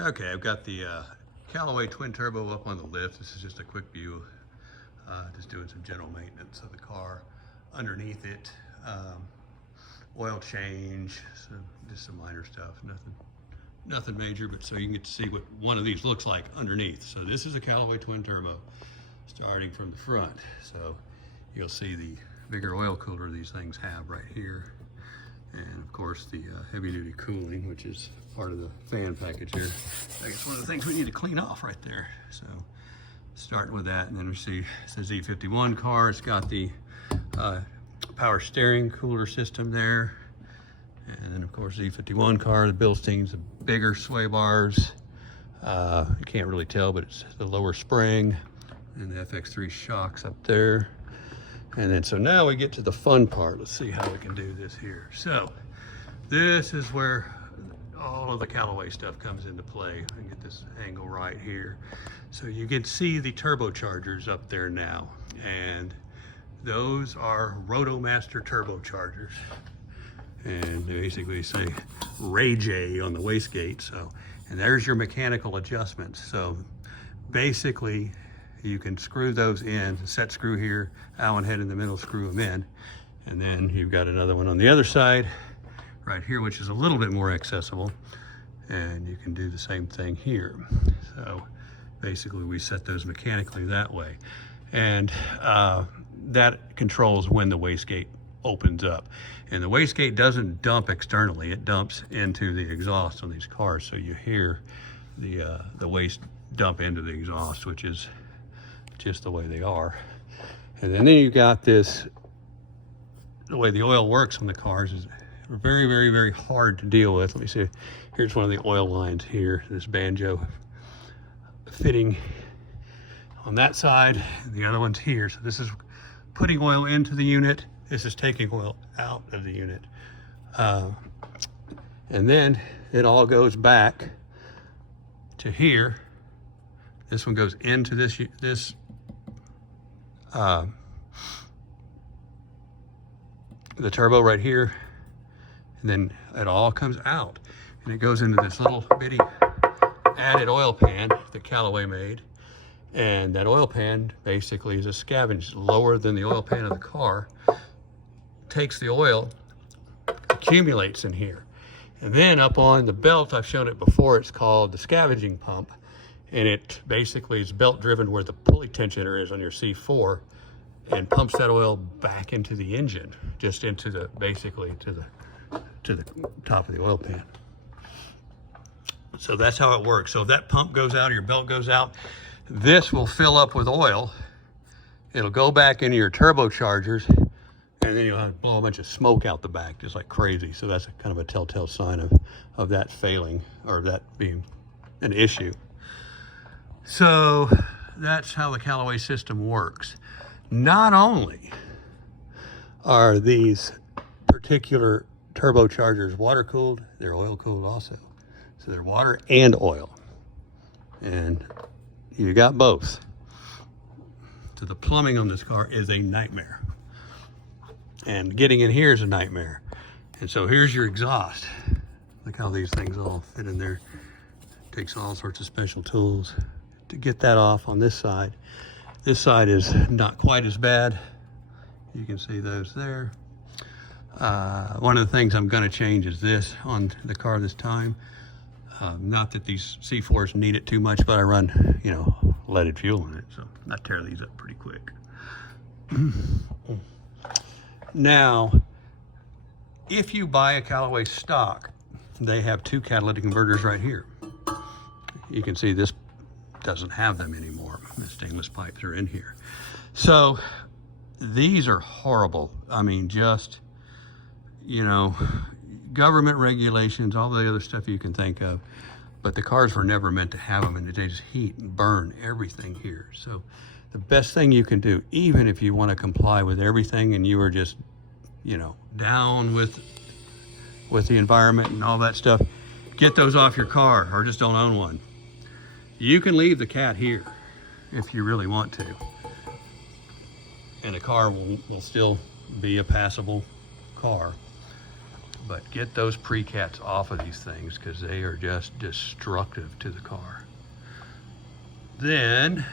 Okay, I've got the Callaway twin turbo up on the lift. This is just a quick view, just doing some general maintenance of the car. Underneath it, oil change, so just some minor stuff, nothing major, but so you can get to see what one of these looks like underneath. So this is a Callaway twin turbo starting from the front. So you'll see the bigger oil cooler these things have right here. And of course the heavy duty cooling, which is part of the fan package here. I guess one of the things we need to clean off right there. So starting with that, and then we see it's a Z51 car. It's got the power steering cooler system there. And then of course Z51 car, the Bilstein's the bigger sway bars. You can't really tell, but it's the lower spring and the FX3 shocks up there. And then, so now we get to the fun part. Let's see how we can do this here. So this is where all of the Callaway stuff comes into play. I can get this angle right here. So you can see the turbochargers up there now. And those are Rotomaster turbochargers. And they basically say Ray J on the wastegate. So, and there's your mechanical adjustments. So basically, you can screw those in, set screw here, Allen head in the middle, screw them in. And then you've got another one on the other side, right here, which is a little bit more accessible. And you can do the same thing here. So basically we set those mechanically that way. And that controls when the wastegate opens up. And the wastegate doesn't dump externally, it dumps into the exhaust on these cars. So you hear the waste dump into the exhaust, which is just the way they are. And then you got this, the way the oil works on the cars is very, very, very hard to deal with. Let me see, here's one of the oil lines here, this banjo fitting on that side, and the other one's here. So this is putting oil into the unit, this is taking oil out of the unit. And then it all goes back to here. This one goes into this the turbo right here, and then it all comes out and it goes into this little bitty added oil pan that Callaway made. And that oil pan basically is a scavenge lower than the oil pan of the car, takes the oil, accumulates in here, and then up on the belt, I've shown it before, it's called the scavenging pump. And it basically is belt driven where the pulley tensioner is on your C4, and pumps that oil back into the engine, just into the, basically to the top of the oil pan. So that's how it works. So if that pump goes out or your belt goes out, this will fill up with oil. It'll go back into your turbochargers, and then you'll have to blow a bunch of smoke out the back just like crazy. So that's kind of a telltale sign of that failing, or that being an issue. So that's how the Callaway system works. Not only are these particular turbochargers water cooled, they're oil cooled also. So they're water and oil. And you got both. So the plumbing on this car is a nightmare. And getting in here is a nightmare. And so here's your exhaust. Look how these things all fit in there. Takes all sorts of special tools to get that off on this side. This side is not quite as bad. You can see those there. One of the things I'm gonna change is this on the car this time. Not that these C4s need it too much, but I run, you know, leaded fuel in it, so I tear these up pretty quick. Now, if you buy a Callaway stock, they have two catalytic converters right here. You can see this doesn't have them anymore. The stainless pipes are in here. So these are horrible. I mean, just, you know, government regulations, all the other stuff you can think of, but the cars were never meant to have them, and they just heat and burn everything here. So the best thing you can do, even if you want to comply with everything and you are just, you know, down with the environment and all that stuff, get those off your car, or just don't own one. You can leave the cat here if you really want to, and the car will still be a passable car. But get those precats off of these things because they are just destructive to the car. Then,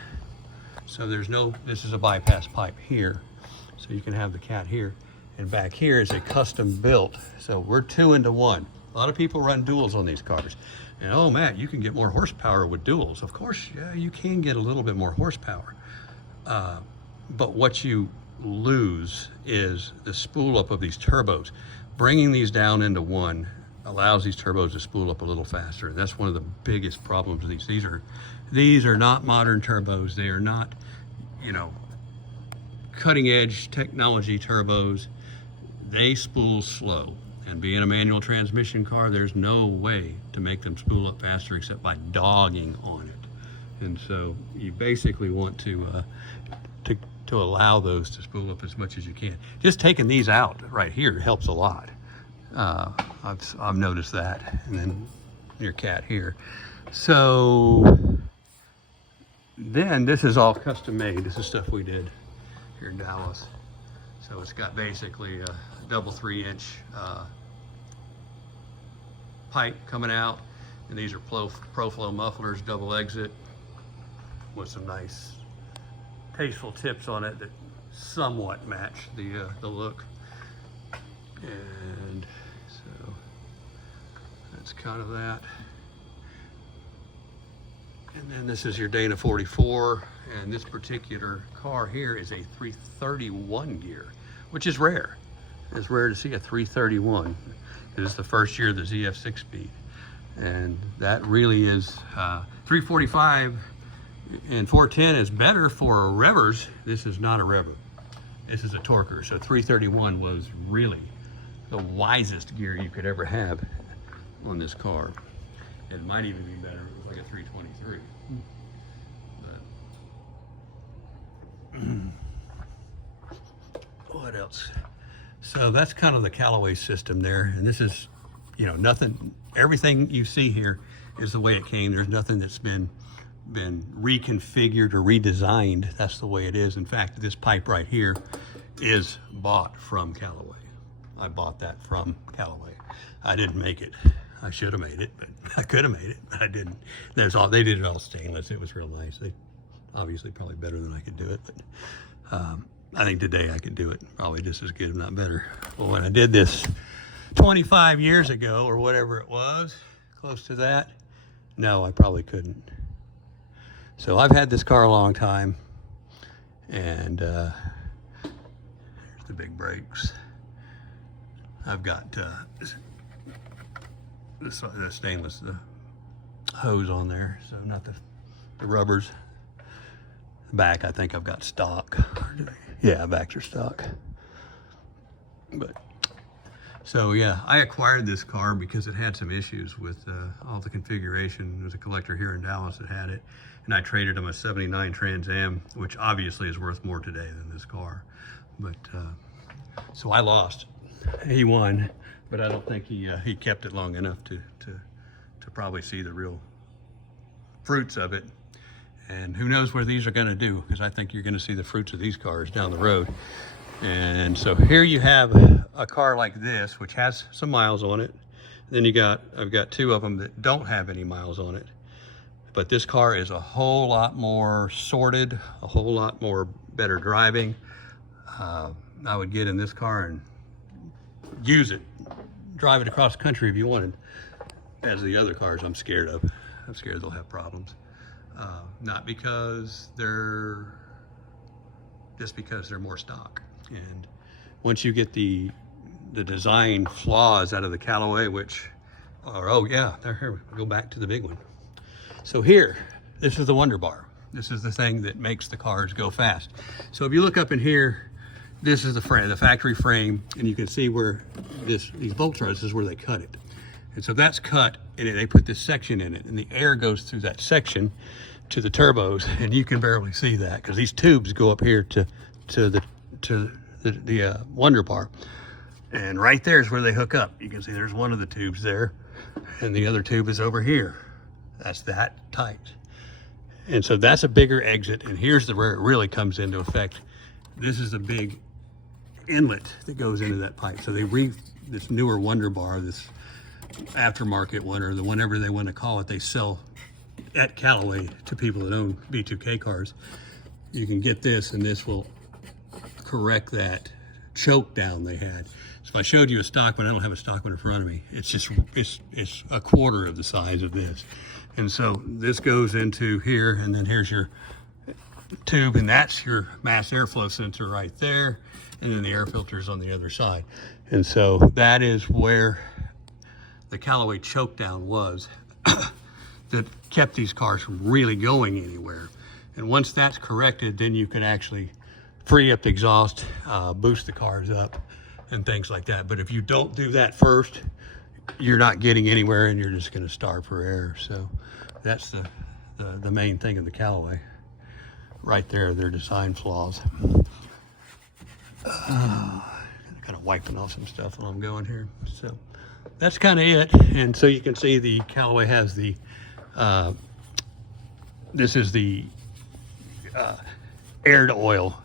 so there's no, this is a bypass pipe here. So you can have the cat here. And back here is a custom built. So we're 2 into 1. A lot of people run duals on these cars. And oh, Matt, you can get more horsepower with duals. Of course, yeah, you can get a little bit more horsepower. But what you lose is the spool up of these turbos. Bringing these down into 1 allows these turbos to spool up a little faster. And that's one of the biggest problems with these. These are not modern turbos. They are not, you know, cutting edge technology turbos. They spool slow. And being a manual transmission car, there's no way to make them spool up faster except by dogging on it. And so you basically want to allow those to spool up as much as you can. Just taking these out right here helps a lot. I've noticed that. And then your cat here. So then this is all custom made. This is stuff we did here in Dallas. So it's got basically a double 3-inch pipe coming out, and these are ProFlow mufflers, double exit, with some nice tasteful tips on it that somewhat match the look. And so that's kind of that. And then this is your Dana 44, and this particular car here is a 331 gear, which is rare. It's rare to see a 331. It's the first year of the ZF 6-speed. And that really is 345 and 410 is better for revers. This is not a rever. This is a torquer. So 331 was really the wisest gear you could ever have on this car. It might even be better. It was like a 323. But what else? So that's kind of the Callaway system there. And this is, you know, nothing, everything you see here is the way it came. There's nothing that's been reconfigured or redesigned. That's the way it is. In fact, this pipe right here is bought from Callaway. I bought that from Callaway. I didn't make it. I should have made it, but I could have made it, but I didn't. They did it all stainless. It was real nice. They obviously probably better than I could do it, but I think today I could do it probably just as good, if not better. Well, when I did this 25 years ago or whatever it was, close to that, no, I probably couldn't. So I've had this car a long time, and here's the big brakes. I've got the stainless, the hose on there, so not the rubbers. The back, I think I've got stock. Yeah, backs are stock. But so yeah, I acquired this car because it had some issues with all the configuration. There was a collector here in Dallas that had it, and I traded him a '79 Trans Am, which obviously is worth more today than this car. But so I lost. He won, but I don't think he kept it long enough to probably see the real fruits of it. And who knows where these are going to do, because I think you're going to see the fruits of these cars down the road. And so here you have a car like this, which has some miles on it. Then I've got 2 of them that don't have any miles on it. But this car is a whole lot more sorted, a whole lot more better driving. I would get in this car and use it, drive it across the country if you wanted. As the other cars I'm scared of. I'm scared they'll have problems. Not because just because they're more stock. And once you get the design flaws out of the Callaway, which are, oh yeah, here we go back to the big one. So here, this is the Wonder Bar. This is the thing that makes the cars go fast. So if you look up in here, this is the frame, the factory frame, and you can see where these bolts are. This is where they cut it. And so that's cut, and they put this section in it, and the air goes through that section to the turbos, and you can barely see that because these tubes go up here to the Wonder Bar, and right there is where they hook up. You can see there's one of the tubes there, and the other tube is over here. That's that tight, and so that's a bigger exit. And here's where it really comes into effect. This is a big inlet that goes into that pipe. So they this newer Wonder Bar, this aftermarket one, or the whatever they want to call it, they sell at Callaway to people that own B2K cars. You can get this, and this will correct that choke down they had. So if I showed you a stock one, I don't have a stock one in front of me. It's just, it's a quarter of the size of this. And so this goes into here, and then here's your tube, and that's your mass airflow sensor right there. And then the air filter is on the other side. And so that is where the Callaway choke down was that kept these cars from really going anywhere. And once that's corrected, then you can actually free up the exhaust, boost the cars up and things like that. But if you don't do that first, you're not getting anywhere, and you're just going to starve for air. So that's the main thing of the Callaway right there, their design flaws. Kind of wiping off some stuff while I'm going here. So that's kind of it. And so you can see the Callaway has the this is the air to oil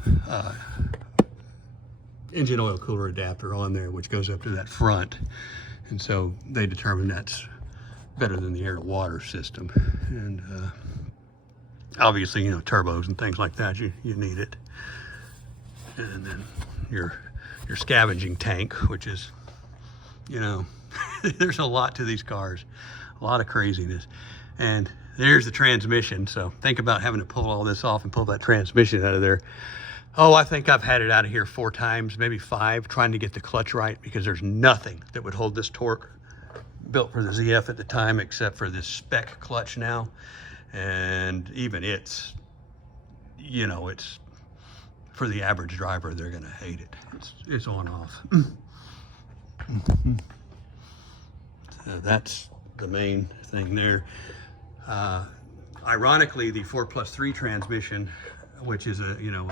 engine oil cooler adapter on there, which goes up to that front. And so they determined that's better than the air to water system. And obviously, you know, turbos and things like that, you need it. And then your scavenging tank, which is, you know, there's a lot to these cars, a lot of craziness. And there's the transmission. So think about having to pull all this off and pull that transmission out of there. Oh, I think I've had it out of here 4 times, maybe 5, trying to get the clutch right, because there's nothing that would hold this torque built for the ZF at the time except for this spec clutch now. And even it's, you know, it's for the average driver, they're gonna hate it. It's on off. So that's the main thing there. Ironically, the 4+3 transmission, which is a, you know,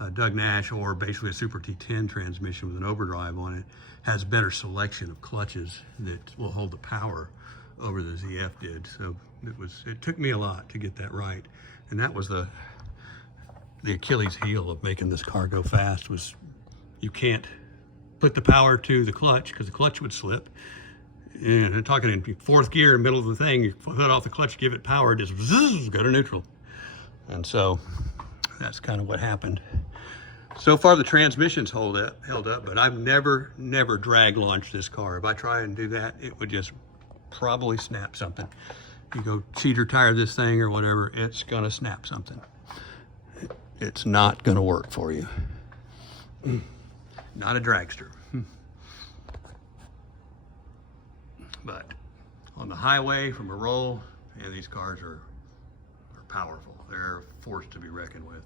a Doug Nash, or basically a Super T10 transmission with an overdrive on it, has better selection of clutches that will hold the power over the ZF did. So it took me a lot to get that right. And that was the Achilles heel of making this car go fast, was you can't put the power to the clutch because the clutch would slip. And I'm talking in 4th gear, middle of the thing, you put off the clutch, give it power, just zzz, go to neutral. And so that's kind of what happened. So far the transmission's held up, but I've never drag launched this car. If I try and do that, it would just probably snap something. You go cheater tire this thing or whatever, it's gonna snap something. It's not gonna work for you. Not a dragster. But on the highway from a roll, and these cars are powerful. They're a force to be reckoned with.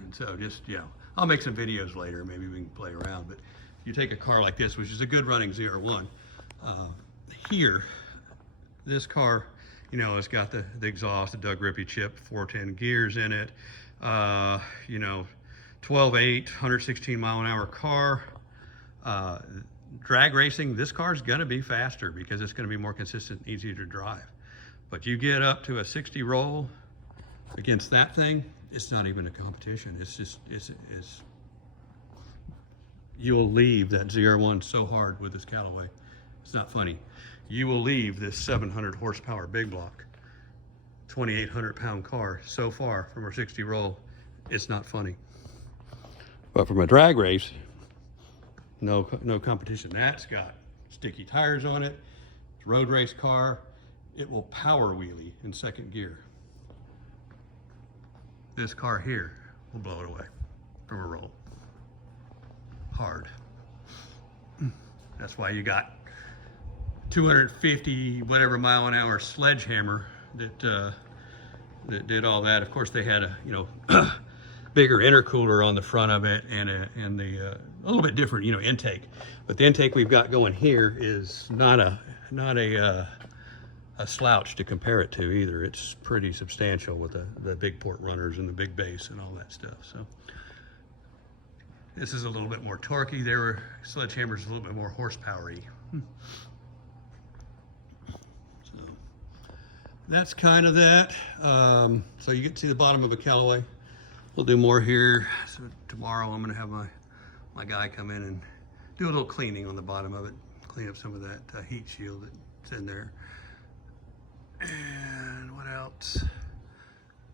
And so just, you know, I'll make some videos later, maybe we can play around, but you take a car like this, which is a good running ZR1, here, this car, you know, it's got the exhaust, the Doug Rippey chip, 410 gears in it, you know, 12.8, 116 mile an hour car. Drag racing, this car is going to be faster because it's going to be more consistent and easier to drive. But you get up to a 60 roll against that thing, it's not even a competition. It's just, you'll leave that ZR1 so hard with this Callaway. It's not funny. You will leave this 700 horsepower big block, 2,800 pound car so far from a 60 roll. It's not funny. But from a drag race, no competition. That's got sticky tires on it. It's a road race car. It will power wheelie in 2nd gear. This car here will blow it away from a roll. Hard. That's why you got 250 whatever mile an hour sledgehammer that did all that. Of course, they had a, you know, bigger intercooler on the front of it, and a little bit different, you know, intake. But the intake we've got going here is not a slouch to compare it to either. It's pretty substantial with the big port runners and the big base and all that stuff. So this is a little bit more torquey. There were sledgehammers a little bit more horsepower-y. So that's kind of that. So you get to see the bottom of a Callaway. We'll do more here. So tomorrow I'm gonna have my guy come in and do a little cleaning on the bottom of it, clean up some of that heat shield that's in there. And what else?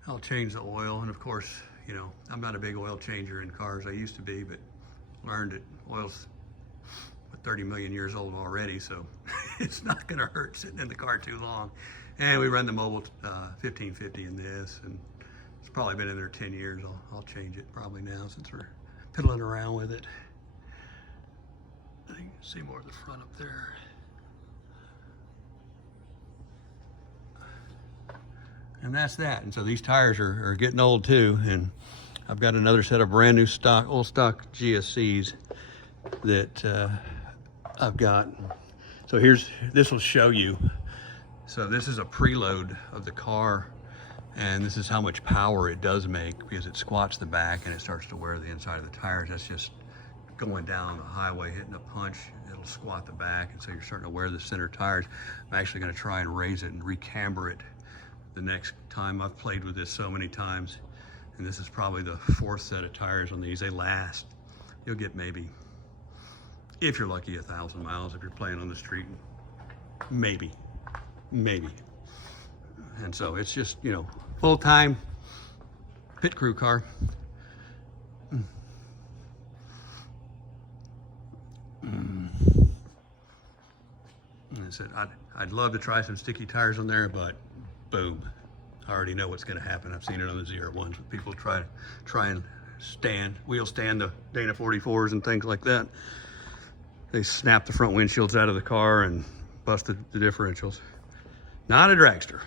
I'll change the oil, and of course, you know, I'm not a big oil changer in cars. I used to be, but learned that oil's 30 million years old already, so it's not gonna hurt sitting in the car too long. And we run the Mobile 1550 in this, and it's probably been in there 10 years. I'll change it probably now since we're piddling around with it. I think you can see more of the front up there. And that's that. And so these tires are getting old too, and I've got another set of brand new stock, old stock GSCs that I've got. So this will show you. So this is a preload of the car, and this is how much power it does make, because it squats the back and it starts to wear the inside of the tires. That's just going down the highway, hitting a punch, it'll squat the back, and so you're starting to wear the center tires. I'm actually gonna try and raise it and recamber it the next time. I've played with this so many times, and this is probably the 4th set of tires on these. They last. You'll get maybe, if you're lucky, 1,000 miles if you're playing on the street. Maybe. And so it's just, you know, full-time pit crew car. And I said, I'd love to try some sticky tires on there, but boom, I already know what's going to happen. I've seen it on the ZR1s when people try and wheel stand the Dana 44s and things like that. They snap the front windshields out of the car and bust the differentials. Not a dragster.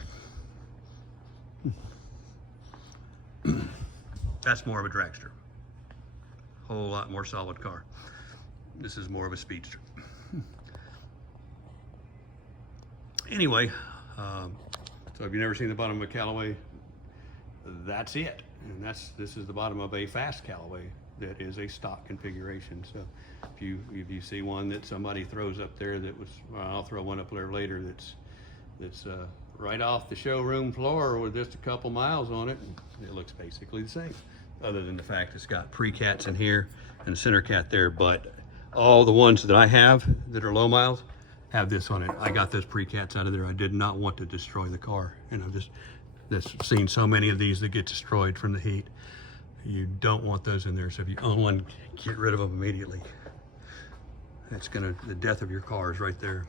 That's more of a dragster. Whole lot more solid car. This is more of a speedster. Anyway, so if you've never seen the bottom of a Callaway, that's it. And this is the bottom of a fast Callaway that is a stock configuration. So if you see one that somebody throws up there that was, well, I'll throw one up there later that's right off the showroom floor with just a couple miles on it, it looks basically the same, other than the fact it's got pre-cats in here and a center cat there. But all the ones that I have that are low miles have this on it. I got those pre-cats out of there. I did not want to destroy the car, and I've just seen so many of these that get destroyed from the heat. You don't want those in there. So if you own one, get rid of them immediately. That's the death of your car is right there.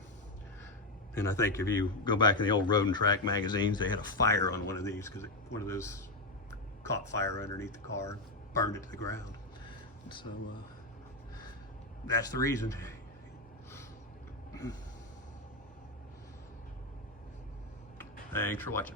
And I think if you go back in the old Road and Track magazines, they had a fire on one of these because one of those caught fire underneath the car, burned it to the ground. So that's the reason. Thanks for watching.